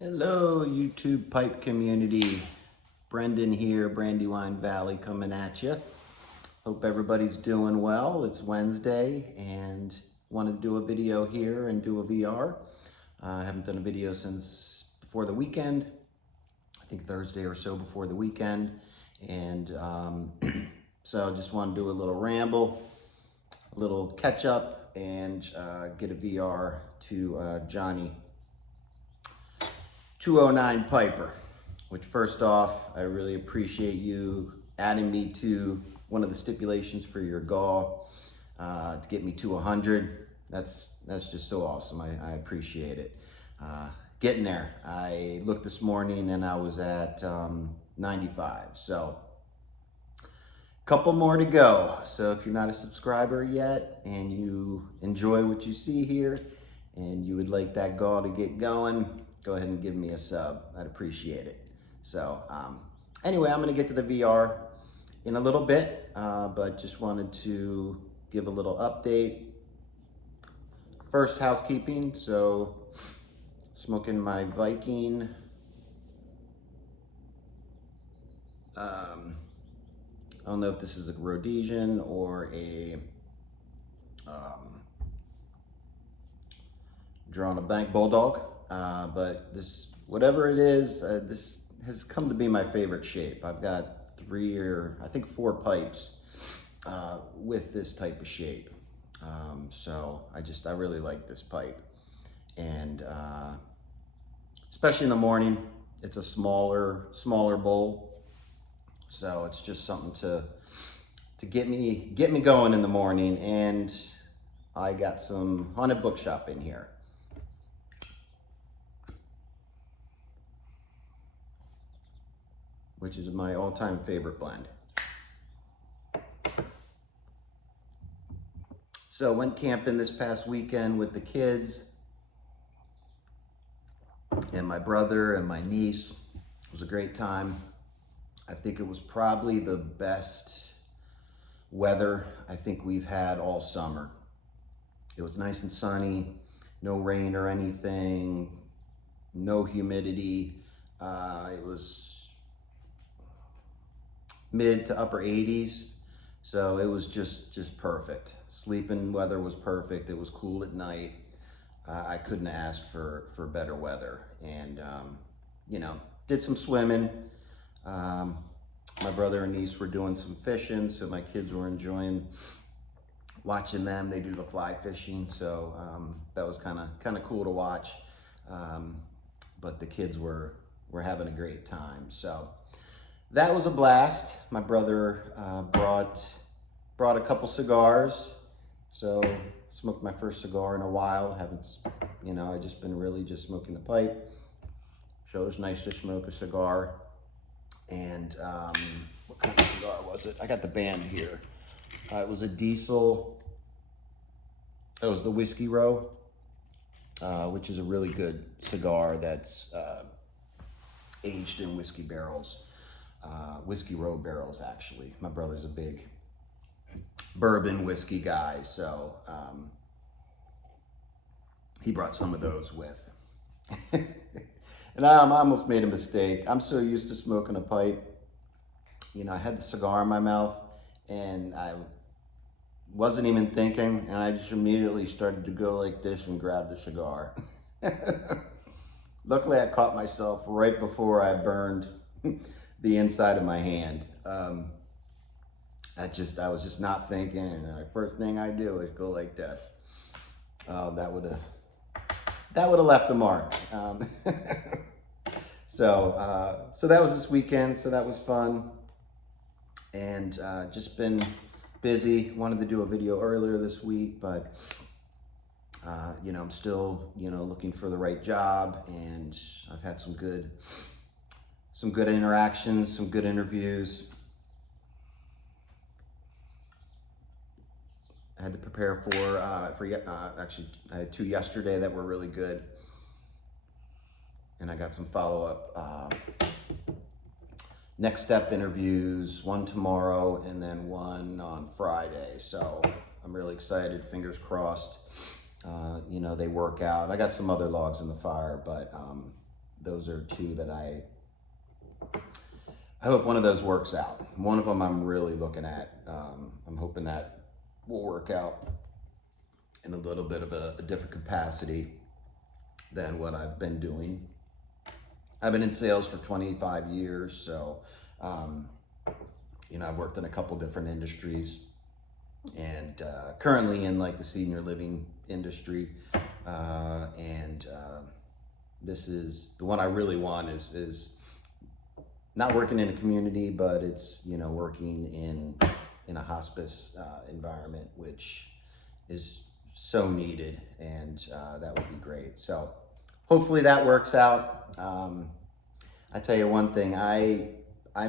Hello, YouTube pipe community. Brendan here, Brandywine Valley, coming at you. Hope everybody's doing well. It's Wednesday and wanted to do a video here and do a VR. I haven't done a video since before the weekend. I think Thursday or so before the weekend. And so I just want to do a little ramble, a little catch up, and get a VR to Johnny 209 Piper, which first off, I really appreciate you adding me to one of the stipulations for your goal to get me to 100. That's just so awesome. I appreciate it. Getting there. I looked this morning and I was at 95. So a couple more to go. So if you're not a subscriber yet and you enjoy what you see here and you would like that goal to get going, go ahead and give me a sub. I'd appreciate it. So anyway, I'm going to get to the VR in a little bit, but just wanted to give a little update. First, housekeeping. So smoking my Viking I don't know if this is a Rhodesian or a drawn a bank bulldog, but this, whatever it is, this has come to be my favorite shape. I've got 3 or I think 4 pipes with this type of shape. So I really like this pipe, and especially in the morning, it's a smaller bowl. So it's just something to get me going in the morning. And I got some Haunted Bookshop in here. Which is my all-time favorite blend. So went camping this past weekend with the kids and my brother and my niece. It was a great time. I think it was probably the best weather I think we've had all summer. It was nice and sunny, no rain or anything, no humidity. It was mid to upper 80s, so it was just perfect. Sleeping weather was perfect. It was cool at night. I couldn't ask for better weather. And you know, did some swimming. My brother and niece were doing some fishing, so my kids were enjoying watching them. They do the fly fishing, so that was kind of cool to watch. But the kids were having a great time. So that was a blast. My brother brought a couple cigars, so smoked my first cigar in a while. I just been really just smoking the pipe. So it was nice to smoke a cigar. And what kind of cigar was it? I got the band here. It was a Diesel. It was the Whiskey Row, which is a really good cigar that's aged in whiskey barrels. Whiskey Row barrels, actually. My brother's a big bourbon whiskey guy, so he brought some of those with. And I almost made a mistake. I'm so used to smoking a pipe. You know, I had the cigar in my mouth and I wasn't even thinking, and I just immediately started to go like this and grab the cigar. Luckily, I caught myself right before I burned the inside of my hand. I was just not thinking, and the first thing I do is go like this. That would have left a mark. So that was this weekend. So that was fun, and just been busy. Wanted to do a video earlier this week, but I'm still looking for the right job, and I've had some good interactions, some good interviews. I had to prepare for actually I had 2 yesterday that were really good, and I got some follow-up next step interviews, one tomorrow and then one on Friday. So I'm really excited, fingers crossed. They work out. I got some other logs in the fire, but those are two that I hope one of those works out. One of them I'm really looking at. I'm hoping that will work out in a little bit of a different capacity than what I've been doing. I've been in sales for 25 years, so I've worked in a couple different industries, and currently in like the senior living industry, and this is the one I really want is not working in a community, but it's working in a hospice environment, which is so needed, and that would be great. So hopefully that works out. I tell you one thing, I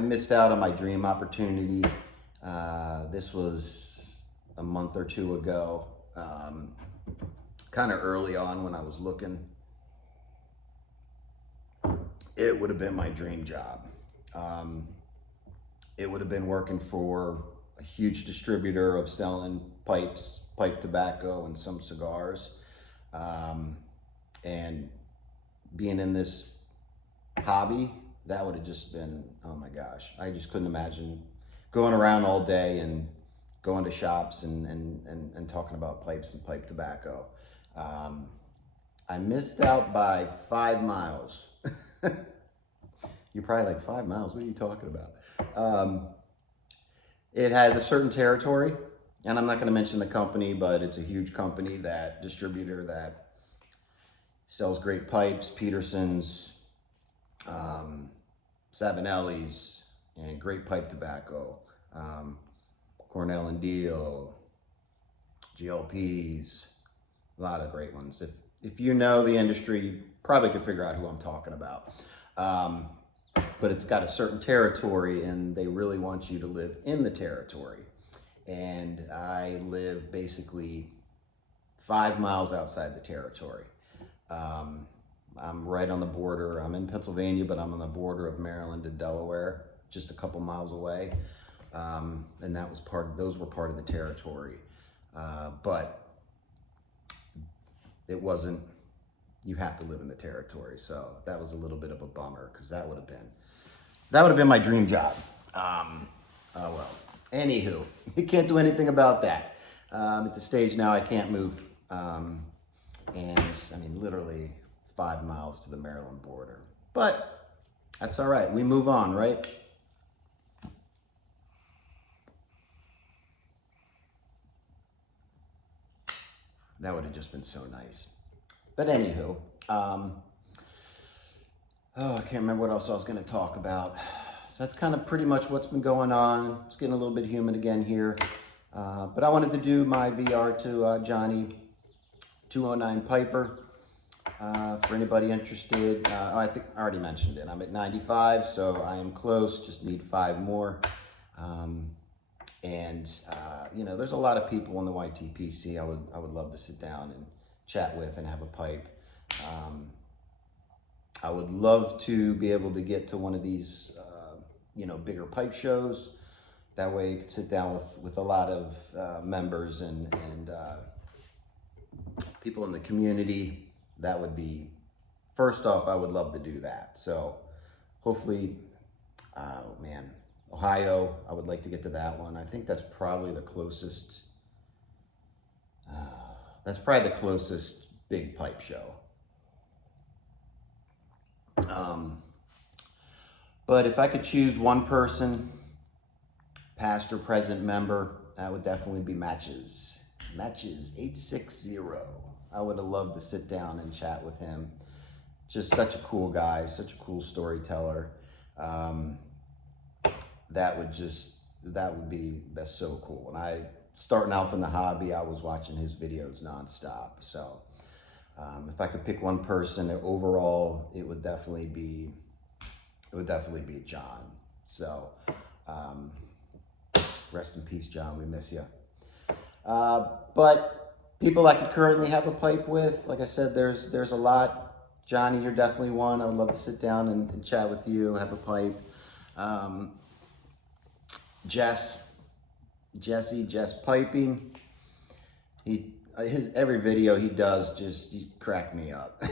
missed out on my dream opportunity. This was a month or two ago, kind of early on when I was looking. It would have been my dream job. It would have been working for a huge distributor of selling pipes, pipe tobacco, and some cigars. And being in this hobby, that would have just been, oh my gosh. I just couldn't imagine going around all day and going to shops and talking about pipes and pipe tobacco. I missed out by 5 miles. You're probably like, 5 miles? What are you talking about? It has a certain territory, and I'm not going to mention the company, but it's a huge company, that distributor that sells great pipes, Peterson's, Savinelli's, and great pipe tobacco, Cornell and Deal, GLPs, a lot of great ones. If you know the industry, you probably could figure out who I'm talking about. But it's got a certain territory, and they really want you to live in the territory. And I live basically 5 miles outside the territory. I'm right on the border. I'm in Pennsylvania, but I'm on the border of Maryland and Delaware, just a couple miles away. And those were part of the territory. But it wasn't, you have to live in the territory. So that was a little bit of a bummer, because that would have been my dream job. Oh well. Anywho, you can't do anything about that. At the stage now, I can't move. And I mean, literally 5 miles to the Maryland border. But that's all right. We move on, right? That would have just been so nice. But anywho, I can't remember what else I was going to talk about. So that's kind of pretty much what's been going on. It's getting a little bit humid again here. But I wanted to do my VR to Johnny 209 Piper. For anybody interested, I think I already mentioned it. I'm at 95, so I am close. Just need 5 more. There's a lot of people in the YTPC I would love to sit down and chat with and have a pipe. I would love to be able to get to one of these, bigger pipe shows. That way you could sit down with a lot of members and people in the community. That would be, first off, I would love to do that. So hopefully, Ohio, I would like to get to that one. I think that's probably the closest. That's probably the closest big pipe show. But if I could choose one person, past or present member, that would definitely be Matches 860. I would have loved to sit down and chat with him. Just such a cool guy, such a cool storyteller. That's so cool. When I starting out from the hobby, I was watching his videos nonstop. So if I could pick one person overall, it would definitely be John. So rest in peace, John. We miss you. But people I could currently have a pipe with, like I said, there's a lot. Johnny, you're definitely one. I would love to sit down and chat with you, have a pipe. Jess Piping. Every video he does just crack me up.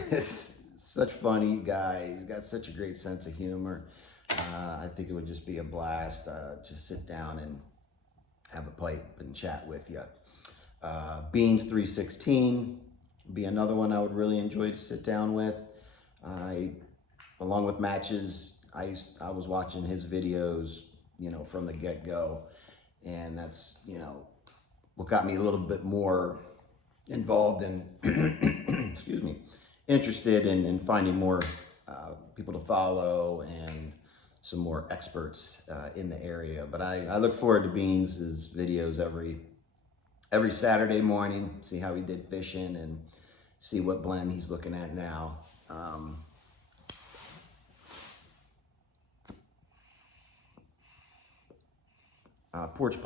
such funny guy. He's got such a great sense of humor. I think it would just be a blast. Just sit down and have a pipe and chat with you. Beans 316 be another one I would really enjoy to sit down with. Along with Matches, I was watching his videos, from the get-go, and that's, what got me a little bit more involved in, excuse me, interested in finding more people to follow and some more experts in the area. But I look forward to Beans' videos every Saturday morning, see how he did fishing and see what blend he's looking at now. Porch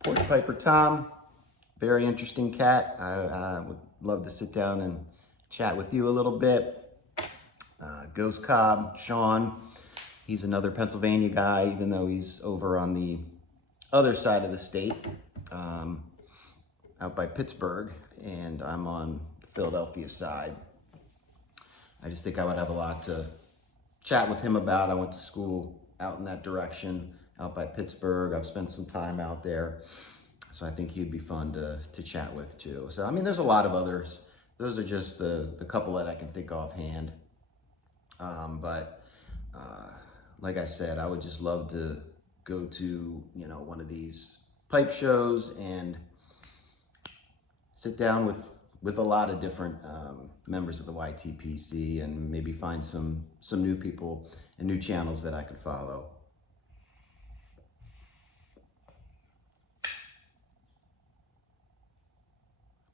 Piper Tom, very interesting cat. I would love to sit down and chat with you a little bit. Ghost Cobb, Sean, he's another Pennsylvania guy, even though he's over on the other side of the state, out by Pittsburgh, and I'm on the Philadelphia side. I just think I would have a lot to chat with him about. I went to school out in that direction, out by Pittsburgh. I've spent some time out there, so I think he'd be fun to chat with too. So, I mean, there's a lot of others. Those are just the couple that I can think offhand. But like I said, I would just love to go to, one of these pipe shows and sit down with a lot of different members of the YTPC and maybe find some new people and new channels that I could follow.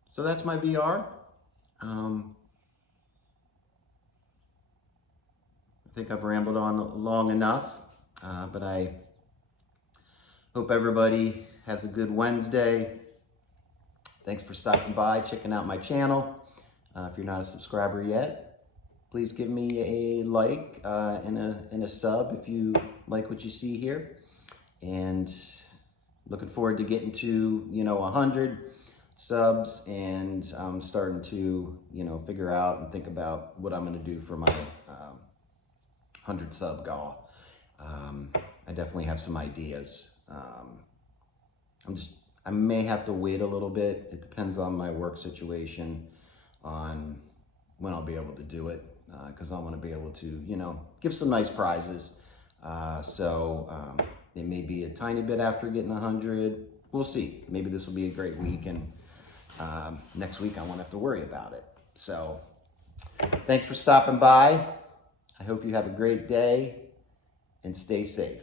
So that's my VR. I think I've rambled on long enough, but I hope everybody has a good Wednesday. Thanks for stopping by, checking out my channel. If you're not a subscriber yet, please give me a like and a sub if you like what you see here. And looking forward to getting to 100 subs, and I'm starting to figure out and think about what I'm going to do for my 100 sub goal. I definitely have some ideas. I may have to wait a little bit. It depends on my work situation, on when I'll be able to do it, because I want to be able to, give some nice prizes. So it may be a tiny bit after getting 100. We'll see. Maybe this will be a great week, and next week I won't have to worry about it. So thanks for stopping by. I hope you have a great day and stay safe.